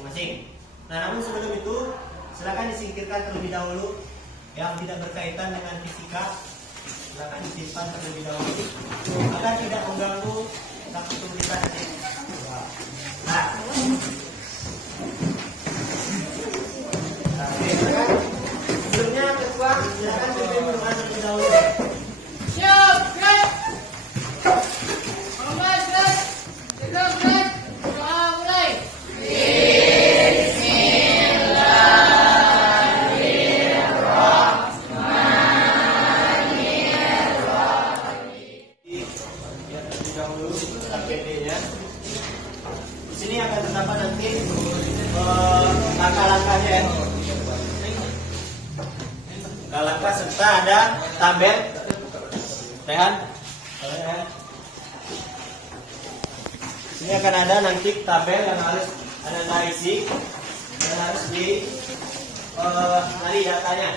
masing-masing. Nah, namun sebelum itu silakan disingkirkan terlebih dahulu yang tidak berkaitan dengan fisika. Silakan disimpan terlebih dahulu agar tidak mengganggu takut kita nanti. Nah, silakan. Sebelumnya ketua silakan pimpin doa terlebih dahulu. Siap, gerak. Mulai, gerak. Gerak, gerak. Doa mulai. Terlebih dahulu APD-nya. Di sini akan terdapat nanti langkah-langkahnya ya. Langkah serta ada tabel. Rehan. Ini akan ada nanti tabel yang harus Anda isi dan harus di cari datanya.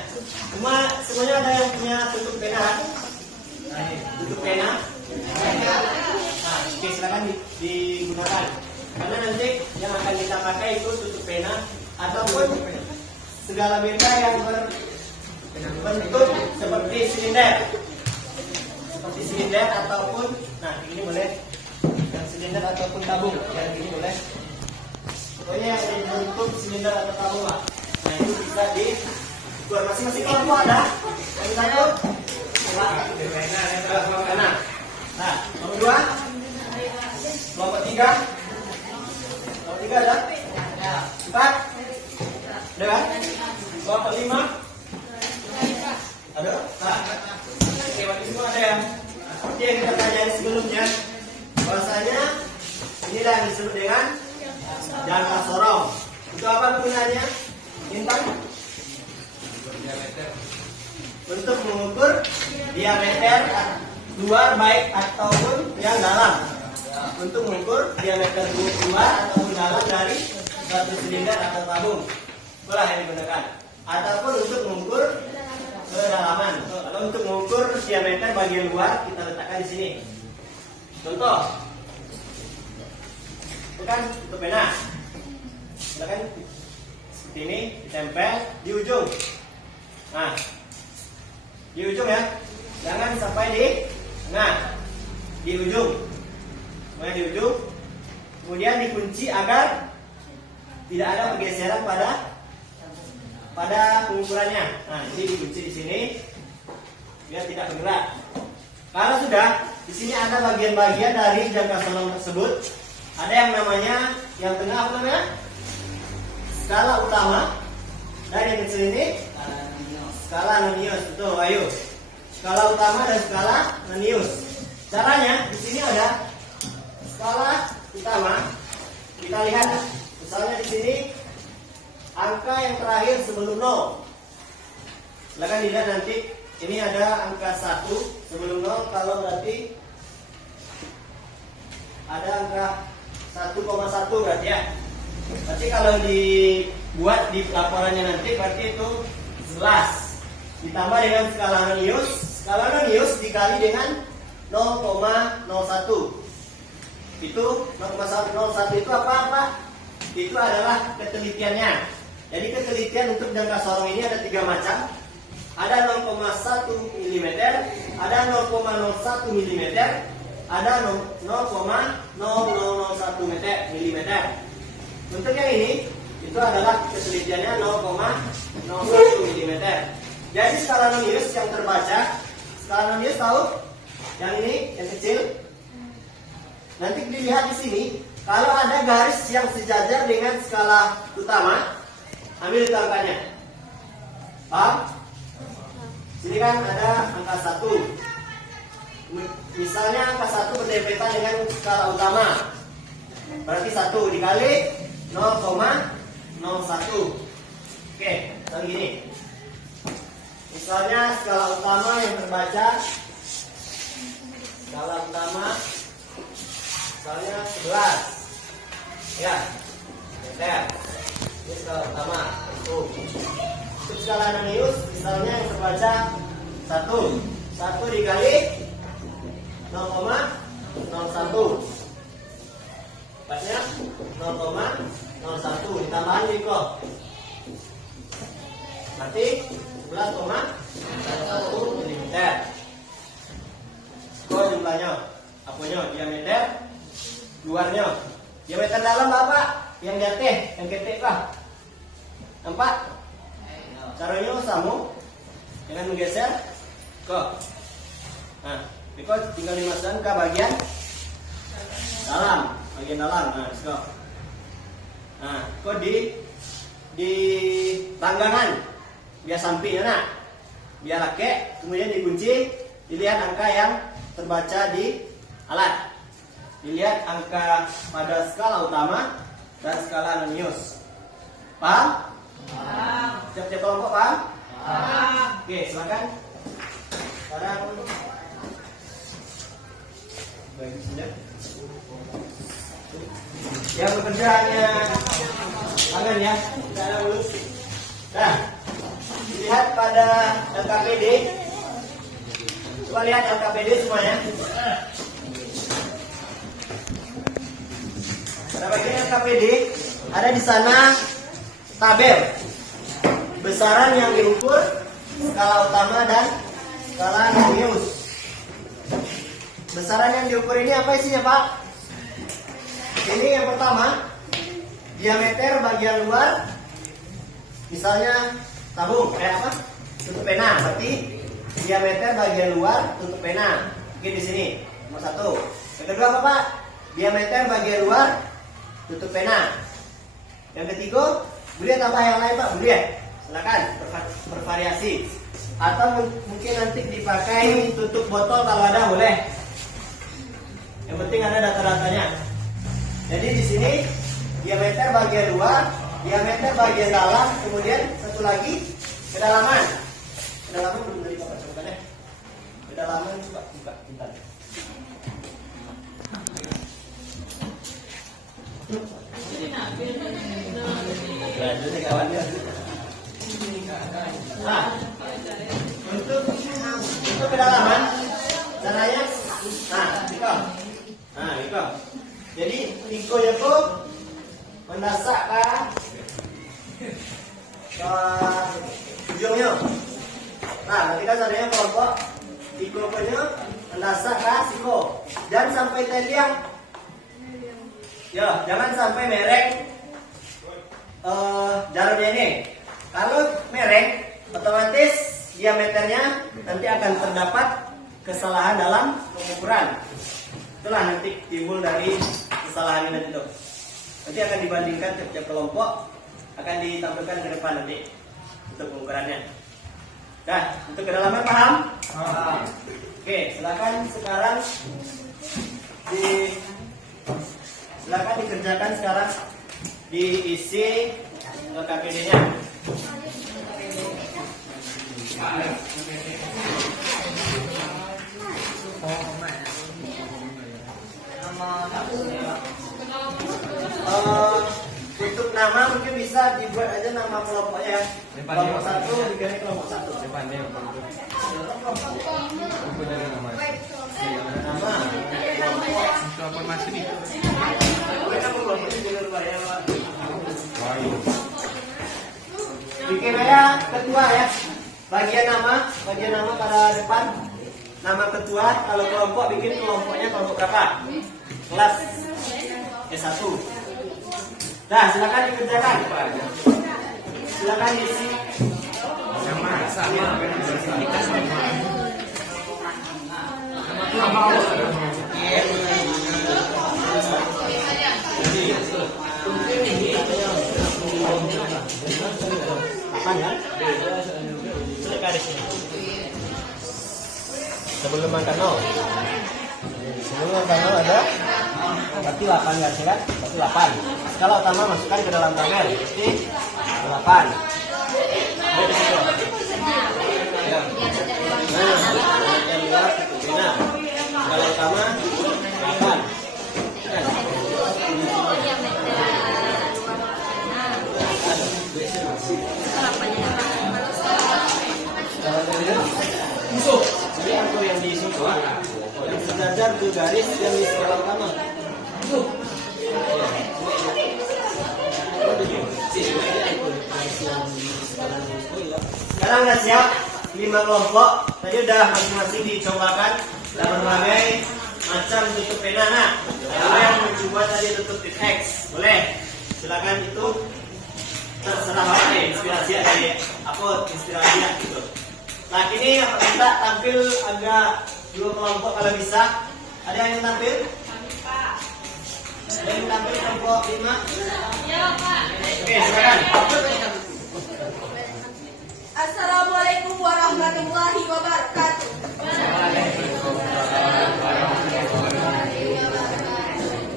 Semuanya ada yang punya tutup pena. Tutup pena. Nah, oke, silakan digunakan. Karena nanti yang akan kita pakai itu tutup pena ataupun segala benda yang berbentuk seperti silinder. Seperti silinder ataupun, nah ini boleh yang silinder ataupun tabung, yang ini boleh. Pokoknya yang berbentuk silinder atau tabung lah. Nah itu bisa dibuat masing-masing kelompok ada. Yang satu, pena. Nah, nomor 2, kelompok 3. Kelompok 3 ada? 4. Ada kan? Kelompok 5. Ada? Nah, oke, bagi semua ada ya. Seperti yang kita pelajari sebelumnya, bahwasanya inilah yang disebut dengan jangka sorong. Itu apa gunanya? Bintang untuk mengukur diameter luar baik ataupun yang dalam. Untuk mengukur diameter luar ataupun dalam dari suatu silinder atau tabung, itulah yang digunakan. Ataupun untuk mengukur kedalaman. Kalau untuk mengukur diameter bagian luar, kita letakkan di sini. Contoh, itu kan untuk pena. Silakan seperti ini ditempel di ujung. Nah, di ujung ya, jangan sampai di tengah, di ujung. Di ujung, kemudian dikunci agar tidak ada pergeseran pada pengukurannya. Nah, jadi dikunci di sini biar tidak bergerak. Kalau sudah, di sini ada bagian-bagian dari jangka sorong tersebut. Ada yang namanya, yang tengah apa namanya? Skala utama. Dan yang kecil ini skala nonius. Betul, ayo. Skala utama dan skala nonius. Caranya di sini ada skala utama. Kita lihat misalnya di sini angka yang terakhir sebelum 0. Silakan dilihat nanti. Ini ada angka 1 sebelum 0. Kalau berarti ada angka 1,1 berarti ya. Berarti kalau dibuat di laporannya nanti berarti itu 11. Ditambah dengan skala nonius. Skala nonius dikali dengan 0,01. Itu 0,01 itu apa? Itu adalah ketelitiannya. Jadi ketelitian untuk jangka sorong ini ada 3 macam. Ada 0,1 mm, ada 0,01 mm, ada 0,0001 mm. Untuk yang ini, itu adalah ketelitiannya 0,01 mm. Jadi skala nonius yang terbaca, skala nonius tahu? Yang ini, yang kecil. Nanti dilihat di sini, kalau ada garis yang sejajar dengan skala utama, ambil itu angkanya. Paham? Sini kan ada angka 1. Misalnya angka 1 berdempetan dengan skala utama. Berarti 1 dikali 0,01. Oke, misalnya gini. Misalnya skala utama yang terbaca, skala utama misalnya 11. Ya, meter. Ini skala utama. Untuk skala nonius misalnya yang terbaca 1 dikali 0,01. Tepatnya 0,01. 01 ditambahan Niko. Berarti 11,1 mm. Kok jumlahnya? Apanya? Diameter luarnya. Diameter dalam Bapak yang di atas, yang ketek lah. Nampak? Caranya sama dengan menggeser kok. Nah, Niko tinggal dimasukkan ke bagian dalam, Nah, so. Nah, kok di tanggangan biar samping ya nak, biar lake, kemudian dikunci, dilihat angka yang terbaca di alat, dilihat angka pada skala utama dan skala nonius. Paham? Paham. Setiap kelompok paham? Paham. Oke, silakan. Sekarang bagi saja. Yang bekerja hanya tangan ya, tidak ada mulus. Nah, dilihat pada LKPD. Coba lihat LKPD semuanya. Pada bagian LKPD ada di sana tabel besaran yang diukur, skala utama dan skala nonius. Besaran yang diukur ini apa isinya Pak? Ini yang pertama, diameter bagian luar, misalnya tabung kayak apa? Tutup pena, berarti diameter bagian luar tutup pena. Oke, di sini nomor 1. Yang kedua apa Pak? Diameter bagian luar tutup pena. Yang ketiga, boleh tambah yang lain Pak? Boleh. Silakan bervariasi. Atau mungkin nanti dipakai tutup botol kalau ada boleh. Yang penting ada data-datanya. Jadi di sini diameter bagian luar, diameter bagian dalam, kemudian satu lagi kedalaman. Kedalaman belum dari Bapak coba ya. Kedalaman coba buka bentar. Jadi kawannya. Nah, untuk kedalaman caranya, Niko. Jadi Nikonya tuh mendasak ke ujungnya. Nah, ketika caranya kelompok Nikonya mendasak ke siko. Jangan sampai teliang. Ya, jangan sampai merek jarumnya ini. Kalau merek, otomatis diameternya nanti akan terdapat kesalahan dalam pengukuran. Itulah nanti timbul dari kesalahan ini nanti. Nanti akan dibandingkan tiap-tiap kelompok, akan ditampilkan ke depan nanti untuk pengukurannya. Nah, untuk kedalaman paham? Paham. Oke, silakan sekarang silakan dikerjakan sekarang, diisi LKPD-nya. Untuk nama mungkin bisa dibuat aja nama kelompoknya. Kelompok 1 diganti kelompok 1. Bikin aja ketua ya. Bagian nama pada depan. Nama ketua, kalau kelompok bikin kelompoknya kelompok berapa? Kelas S1. Nah, silakan dikerjakan. Silakan diisi. Sama. Sebelum angka 0. Sebelum angka 0 ada berarti 8 garis kan? Berarti 8. Skala utama masukkan ke dalam tabel. Berarti 8. Ada di situ. Ya. Nah, yang luar benar. Skala utama 8. Jadi aku yang di situ, yang sejajar ke garis yang di skala utama. Sekarang udah siap 5 kelompok. Tadi udah masing-masing dicobakan dan berbagai macam tutup pena. Nah, ada yang mencoba tadi tutup tip X. Boleh. Silakan itu terserah apa inspirasi dari upload inspirasi gitu. Nah, kini kita tampil agak 2 kelompok kalau bisa. Ada yang tampil? Ada yang tampil kelompok 5? Ya, Pak. Oke, silakan. Assalamualaikum warahmatullahi wabarakatuh.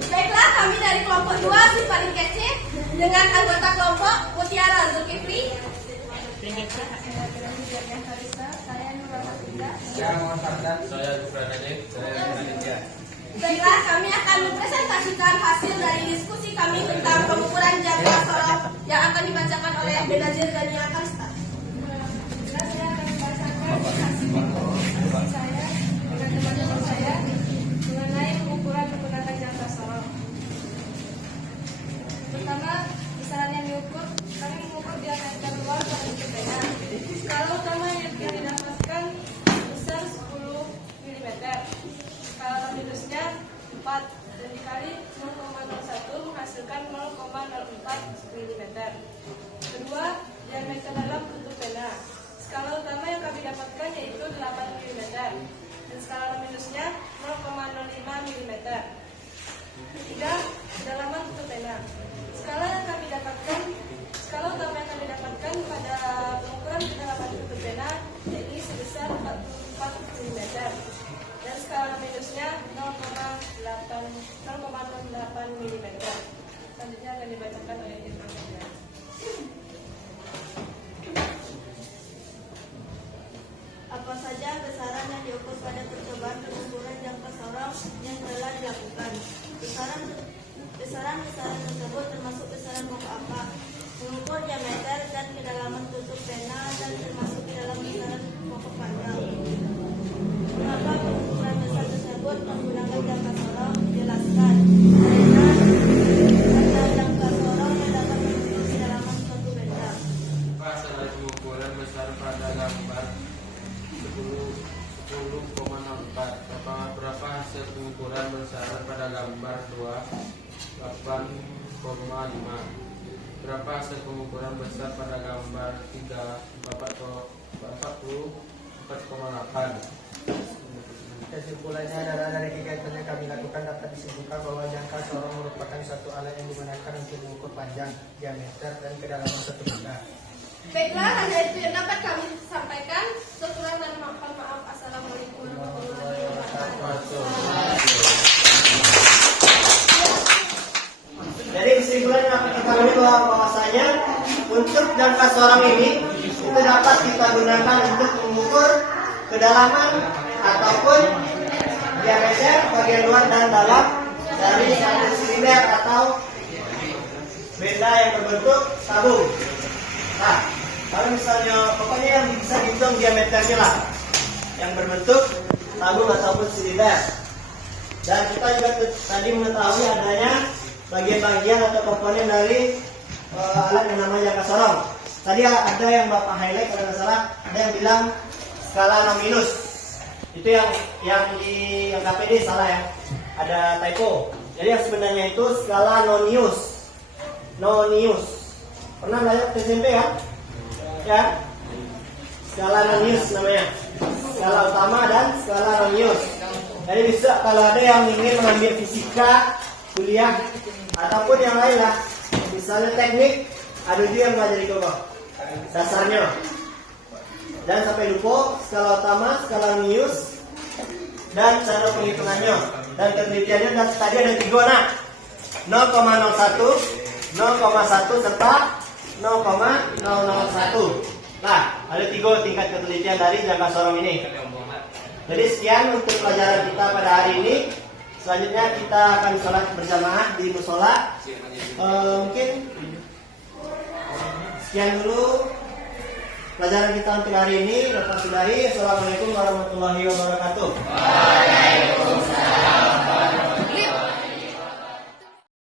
Baiklah, kami dari kelompok 2 si paling kece dengan anggota kelompok Mutiara Zulkifli. Baiklah, kami akan mempresentasikan hasil dari diskusi kami tentang pengukuran jangka sorong yang akan dibacakan oleh Benazir Daniel Karista. Saya akan membacakan hasil diskusi saya dengan teman-teman saya mengenai pengukuran menggunakan jangka sorong. Pertama, besaran yang diukur, kami mengukur diameter luar pada bentuk pena. Skala utama yang didapatkan besar 10 mm. Skala minusnya 4 dan dikali 0,01 menghasilkan 0,04 mm. Kedua, diameter dalam tutup pena. Skala utama yang kami dapatkan yaitu 8 mm dan skala minusnya 0,05 mm. Ketiga, kedalaman tutup pena. Skala utama yang kami dapatkan pada pengukuran kedalaman tutup pena yaitu sebesar 44 mm dan skala minusnya 0,08 mm. Selanjutnya akan dibacakan oleh Irfan saja. Apa saja besaran yang diukur pada percobaan pengukuran jangka sorong yang telah dilakukan? Besaran tersebut termasuk besaran pokok apa? Mengukur diameter dan kedalaman tutup pena dan termasuk di dalam besaran pokok panjang. Mengapa pengukuran besar tersebut menggunakan jangka sorong? Dijelaskan. Karena jangka sorong yang dapat mengukur kedalaman suatu benda. Salah pengukuran besar pada gambar 10,04. Berapa hasil pengukuran besar pada gambar 8,5? Berapa hasil pengukuran besar pada gambar 44,8? Kesimpulannya adalah dari kegiatan yang kami lakukan dapat disimpulkan bahwa jangka sorong merupakan satu alat yang digunakan untuk mengukur panjang, diameter, dan kedalaman satu benda. Baiklah, hanya itu yang dapat kami sampaikan. Syukuran dan mohon maaf. Assalamualaikum warahmatullahi wabarakatuh. Jadi kesimpulan yang dapat kita ambil bahwasanya untuk jangka sorong ini itu dapat kita gunakan untuk mengukur kedalaman ataupun diameter bagian luar dan dalam dari satu silinder atau benda yang berbentuk tabung. Nah, kalau misalnya pokoknya yang bisa dihitung diameternya lah, yang berbentuk tabung ataupun silinder. Dan kita juga tadi mengetahui adanya bagian-bagian atau komponen dari alat yang namanya jangka sorong. Tadi ada yang Bapak highlight kalau nggak salah, ada yang bilang skala nominus. Itu yang di yang KPD salah ya. Ada typo. Jadi yang sebenarnya itu skala nonius. Nonius. Pernah belajar SMP kan? Ya. Skala nonius namanya. Skala utama dan skala nonius. Jadi bisa kalau ada yang ingin mengambil fisika, kuliah ataupun yang lain lah, misalnya teknik, ada juga yang belajar di Koko dasarnya. Dan sampai lupa skala utama, skala nonius, dan cara penghitungannya dan penelitiannya. Dan tadi ada 3 nah, 0,01, 0,1 serta 0,001. Nah, ada 3 tingkat penelitian dari jangka sorong ini. Jadi sekian untuk pelajaran kita pada hari ini. Selanjutnya kita akan sholat berjamaah di musola. Mungkin sekian dulu pelajaran kita untuk hari ini. Lepas sudahi. Assalamualaikum warahmatullahi wabarakatuh.